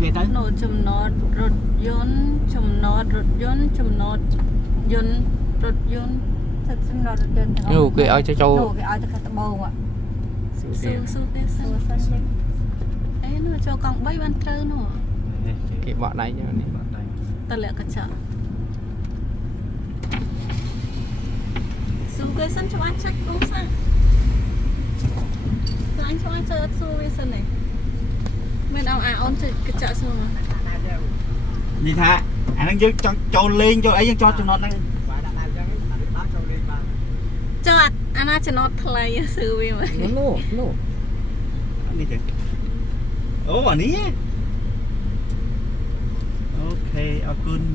về tới nổ chùm nốt rột yến chùm nốt rột yến chùm nốt yến rột yến thật chùm nốt rột yến Ủa cái ai cho châu cái ai cho cái bầu ạ su cái Sủa sân đi. ấy nó cho con bay ban trơ nó cái bọn này cho này ta lẹ cả chợ su cái sân cho anh chắc cũng sao anh cho anh chơi su cái sân này mình ao ôn chơi cái chợ su mà gì tha anh đang dưới cho lên cho ấy cho nó đang cho anh á cho nó thay su vì mà no đi chứ ủa anh ấy ok ở cơn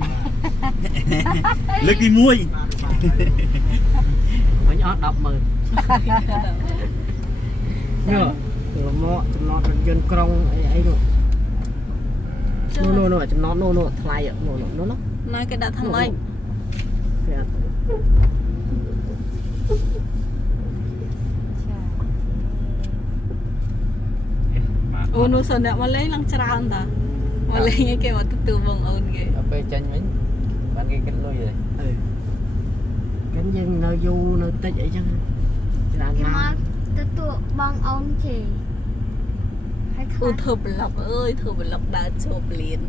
lực đi muôi mấy nhót đọc mờ nhớ mọ chấm nó dân krong ấy rồi no chấm nó thay no nói cái đã thằng anh ôn nó sơn đẹp mà lấy lăng trao ta mà lấy những cái mà từ vòng ôn kìa ở bên chân mấy bạn cái lôi vậy cánh dân nơi du nơi tết vậy chăng Nhưng mà tụi băng ông thì hay ôi thơm lọc ơi thơm lọc đã chụp liền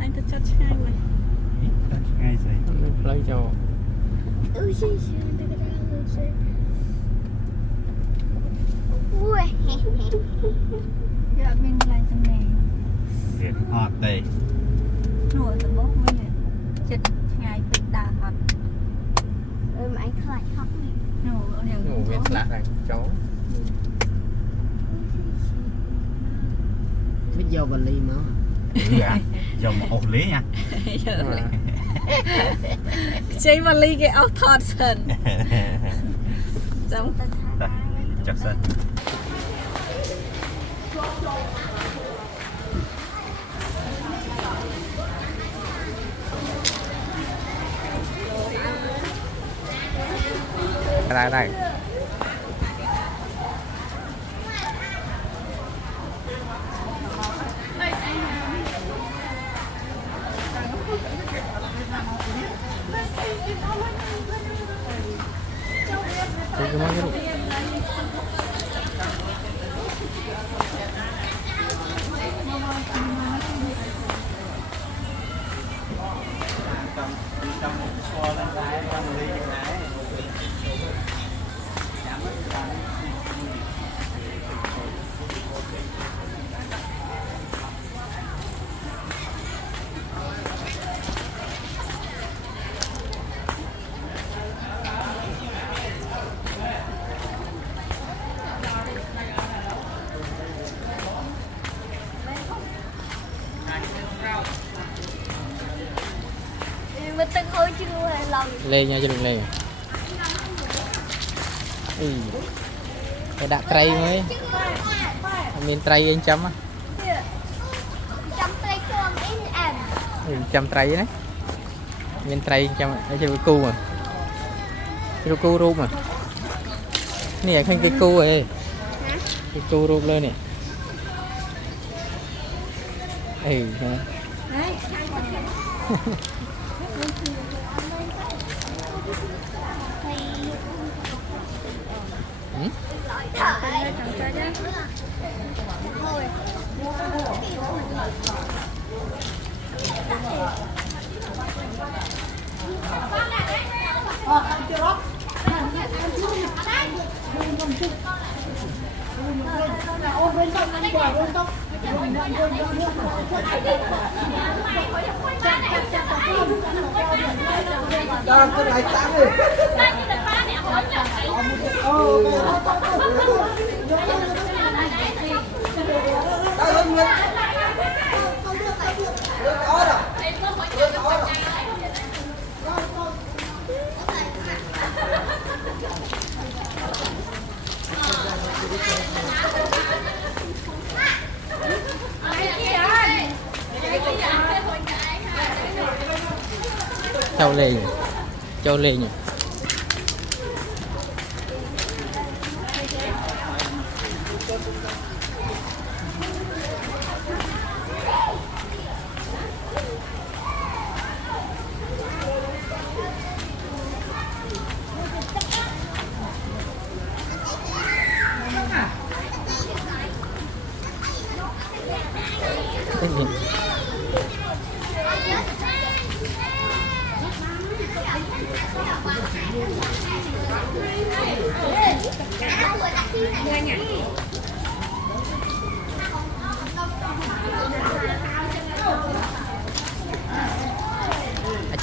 anh ta chặt ngay vậy ngay rồi lấy cho ui dạ bên lại tầm này việc hot đây nổi từ bốc mới nhỉ chật ngày bị đà hạt mà anh khai học này nổi đều ngủ bên lá này cháu biết vô và ly mà giờ một ổ lý nha chơi mà ly cái áo thọt sần giống chắc sân đây cái món cái mình từng hồi chưa lần lên nha cho đừng lên cái đạn tray mới miền tray anh chấm á trong tay con in em chấm tray đấy miền tray chấm ở trên cái cu mà cái cu rùm mà nè khanh cái cu ấy cái cu rùm lên nè Châu Lê nhỉ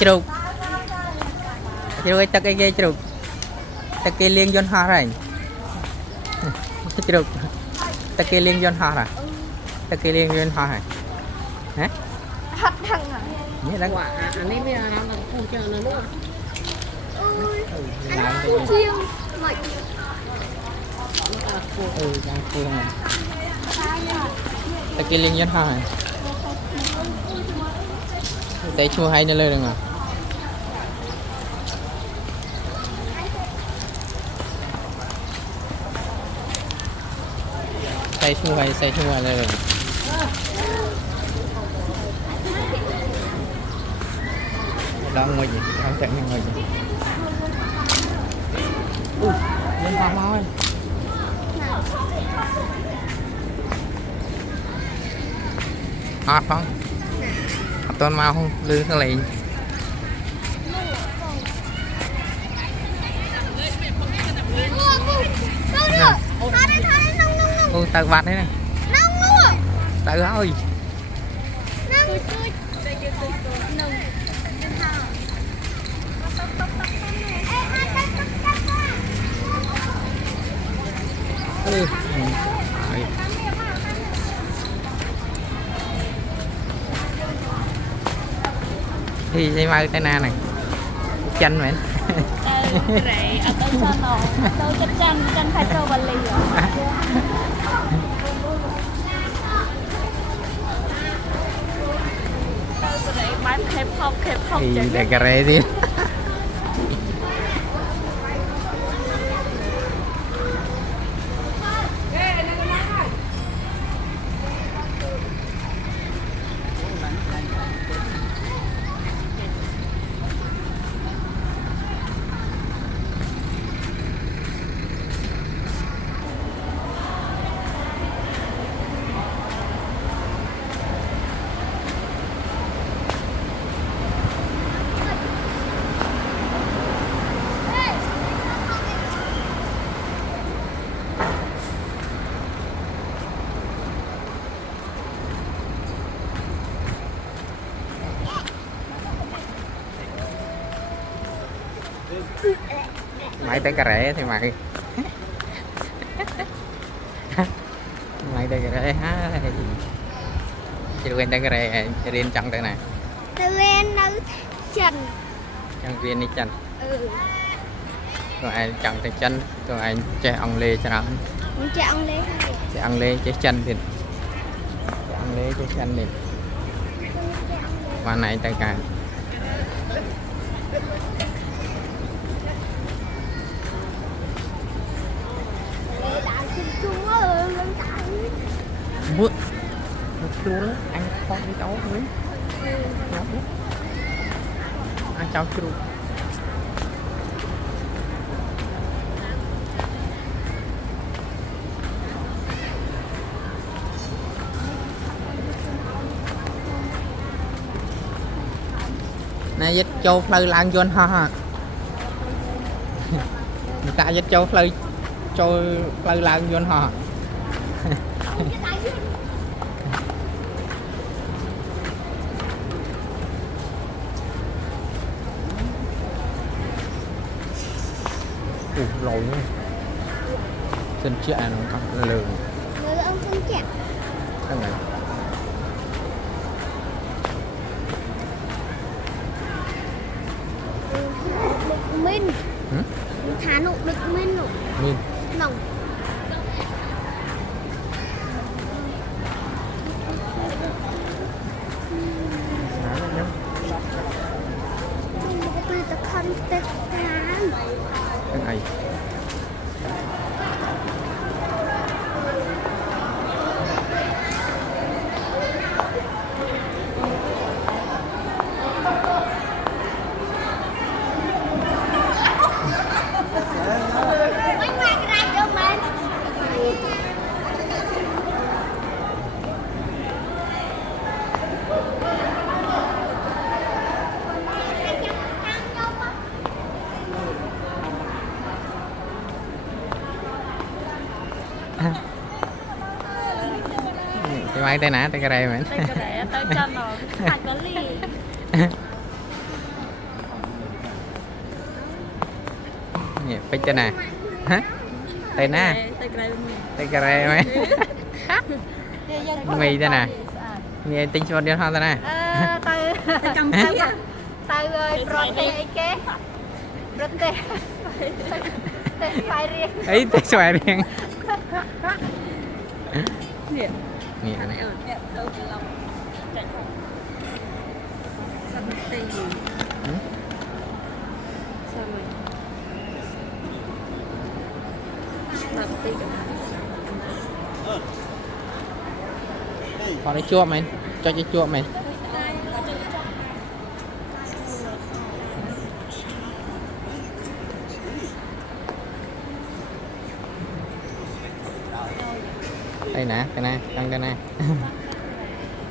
Chụp cái tắc cái chụp tắc cái liên dân hoa rồi chụp tắc cái liên dân hoa rồi tắc cái liên dân hoa rồi hả Thật thằng à? nhớ đang anh ấy bây giờ đang không chờ nữa nữa. Ôi, anh khu chiêu mày. đang phương này tắc cái liên dân hoa rồi thấy chua hay nó lên được mà say chua hay lên rồi đó ngồi gì không chẳng ngồi gì lên vào mau ơi hot không tôn mau không lư cái này ôi tao vặt đấy này tao ơi thì dây mai tay na này chân vậy Rẻ ở tôi cho nó tôi cho chân phải cho vào lì bán khép không thì để cái rễ đi mày tới cà rễ thì mày mày tới cà rễ ha chị quên tới cà rễ chị điên chọn tới này Tôi lên nấu chân. chân viên đi chân rồi anh chọn tới chân rồi anh che ông lê cho nó Chị ông lấy hai. che ông lê che chân thì che ông lê che chân thì qua này tới cả bước luôn á anh con đi cháu với anh cháu chưa này dắt châu phơi lang vô ha người ta dắt châu phơi lang vô ha lồi nữa xin trẻ nó không lường Rồi ông xin trẻ. cái này Được minh. Thả nụ được minh nụ. min Nồng. Tôi ta không thích cái này thì mai tay nã tay cái này mà tay cái đấy tay chân nó hạt có lì nhỉ phải chân nè hả tay nã tay cái này mấy mì tay nè nghe tính cho điên hoa tay nè tay cầm tay ơi protein cái protein tay riêng ấy tay xoài riêng nè nè đâu phải lòng chạy sao tay gì sao rồi đặt tay còn cái chua mày cho cái chua mày đây nè cái này căng cái này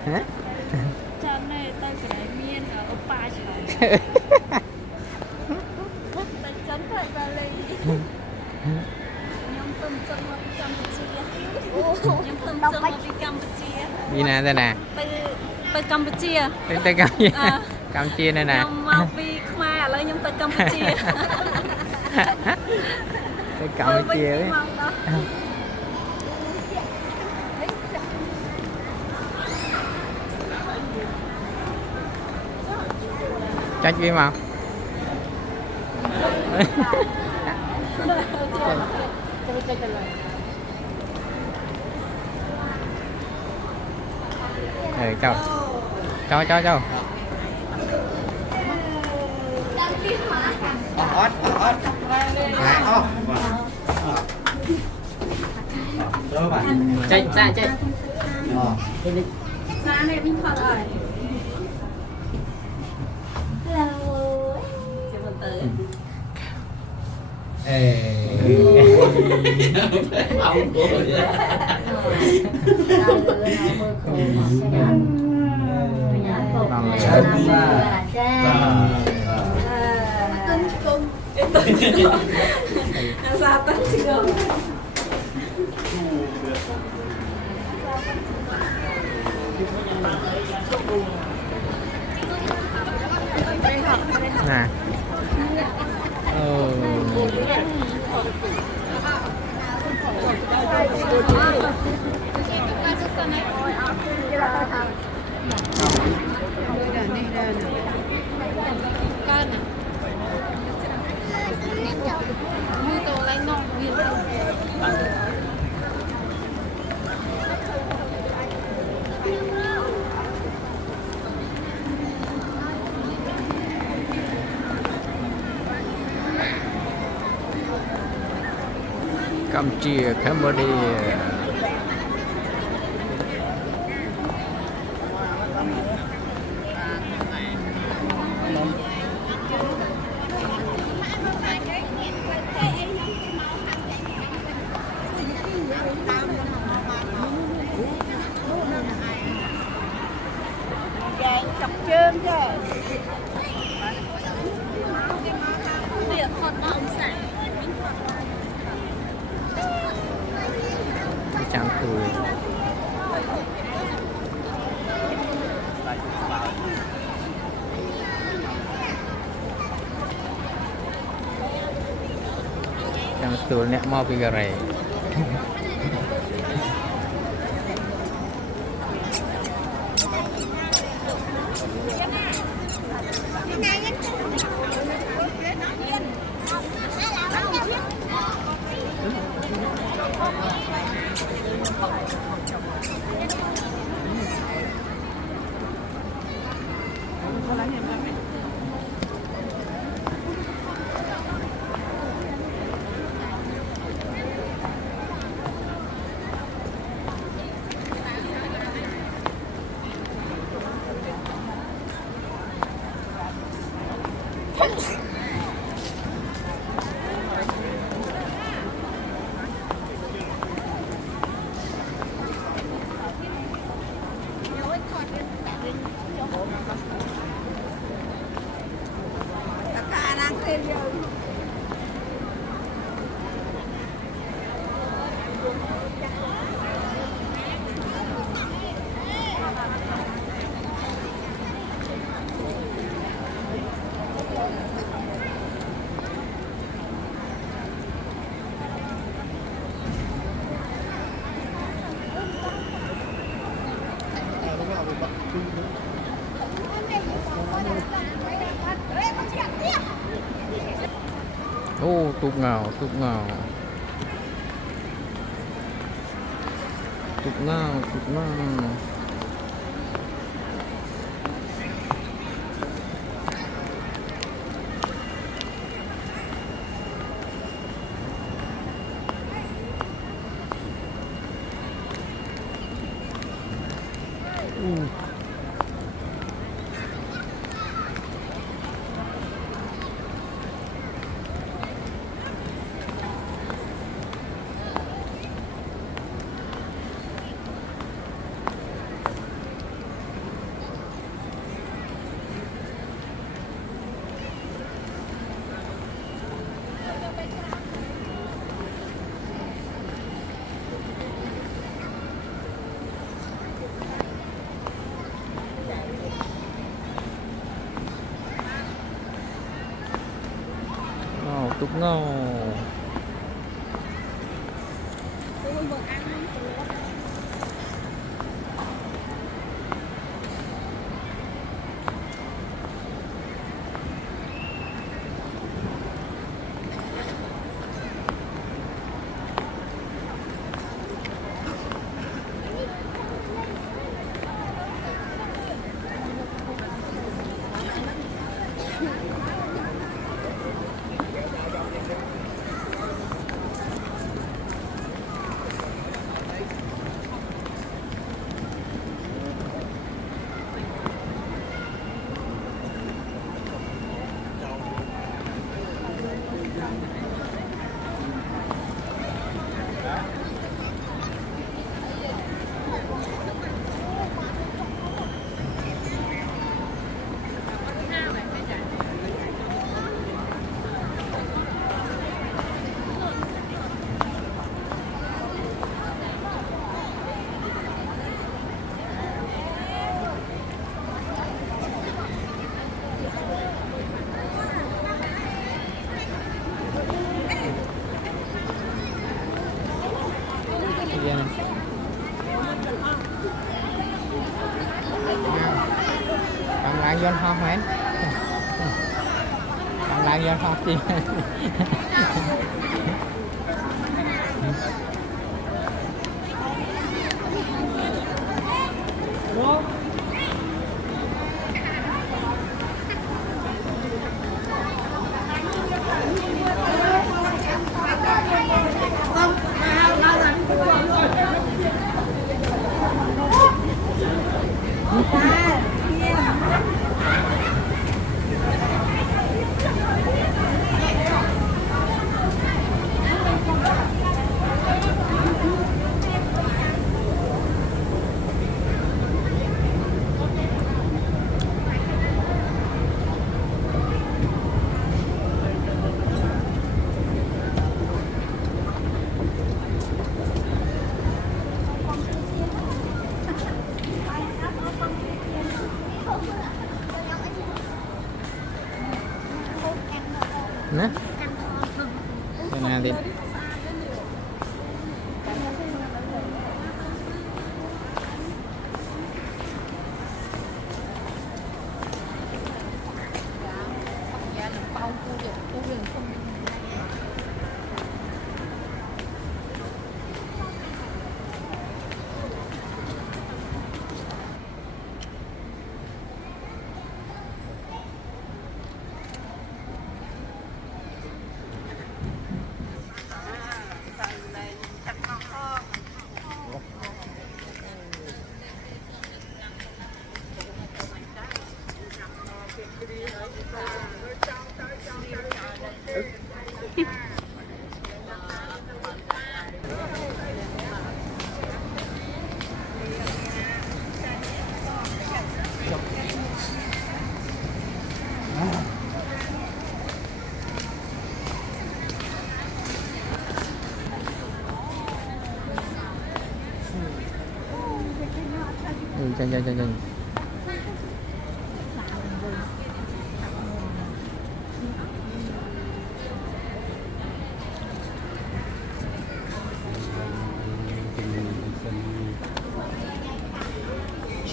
hả chân này tay cái này miên ở ba chồng tay chân phải ra lên nhom tôm chân mà Campuchia nhom tôm chân mà Campuchia gì nè đây nèไปกัมพูชี tay Campuchia đây nè ខ្ញុំមកពីខ្មែរឥឡូវខ្ញុំទៅកម្ពុជា tay Campuchia đấy chắc gì mà chào chào chạy ra này mình thật rồi sao tất chưa nè Campuchia Cambodia chọc trơn chứ việc con ông sản trang tuổi trang tuổi nè mau bị gầy Ô, tụt ngào, tụt ngào. Tụt ngào, tụt ngào. Tụt ngào. Bạn lại dân ho hết. Bạn lại dân ho chi. Nè. Đây nè đi.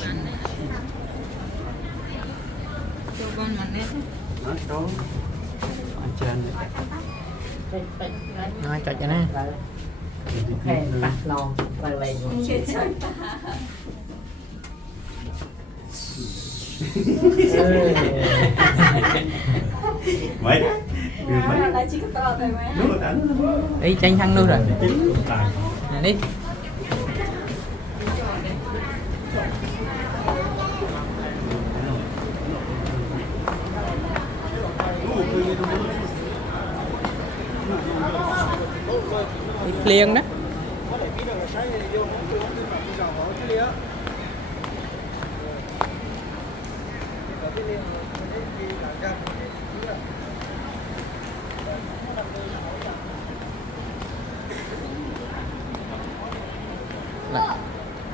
Chân. Nó trốn ở trên này. nói cho nó mấy đi tranh thăng luôn rồi đi liền đó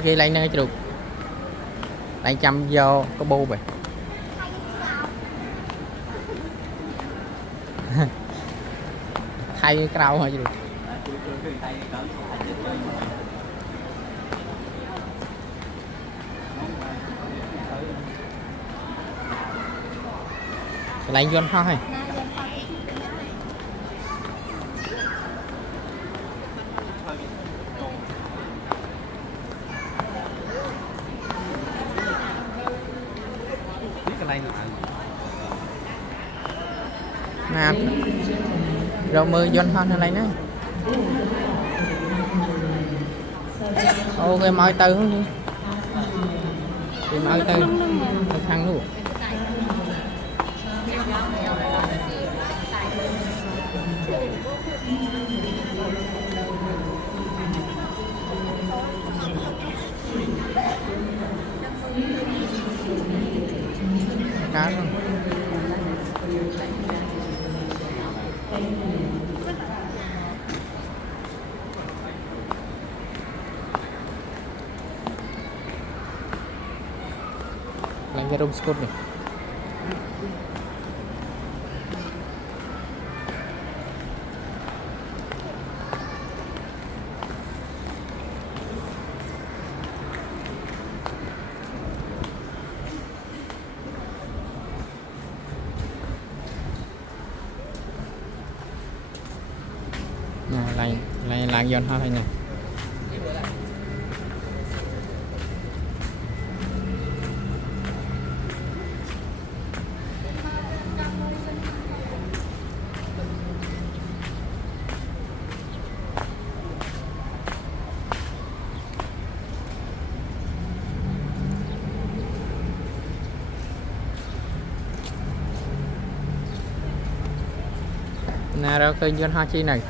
ghi lại nơi được lại chăm vô có bô vậy thay cái rau thôi chứ được lại vô thôi nè rồi mưa vô hơn này nữa ok mọi từ không đi thì mọi từ thằng luôn cá luôn làm cái rung scoot này lại làng giòn hoa này nè nè rồi kênh giòn hoa chi này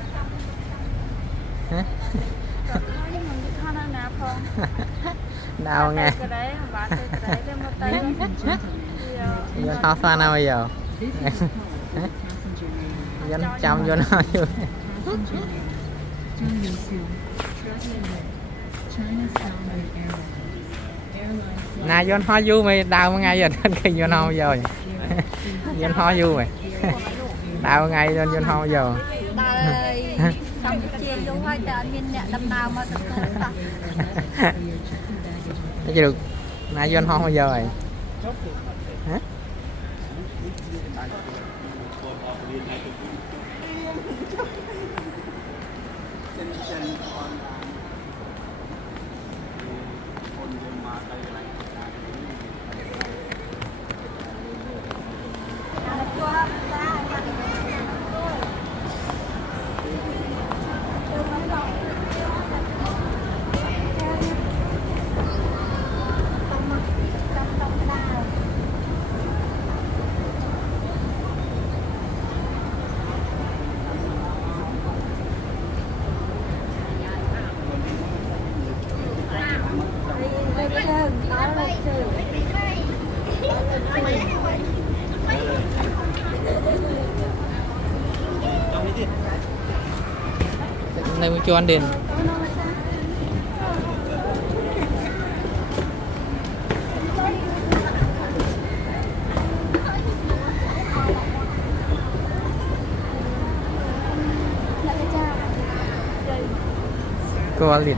đau nghe vô nó xoa nào bây giờ dân trong vô nó nè vô nó vui mày đau ngay giờ trên khi vô nó rồi vô nó vui mày đau ngay lên vô nó giờ xong cái chia vô hai tờ nhìn nè đâm nào mà được sao thấy chưa được nãy vô không bao giờ rồi hả này cho ăn đền cô ăn liền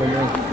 Bên đây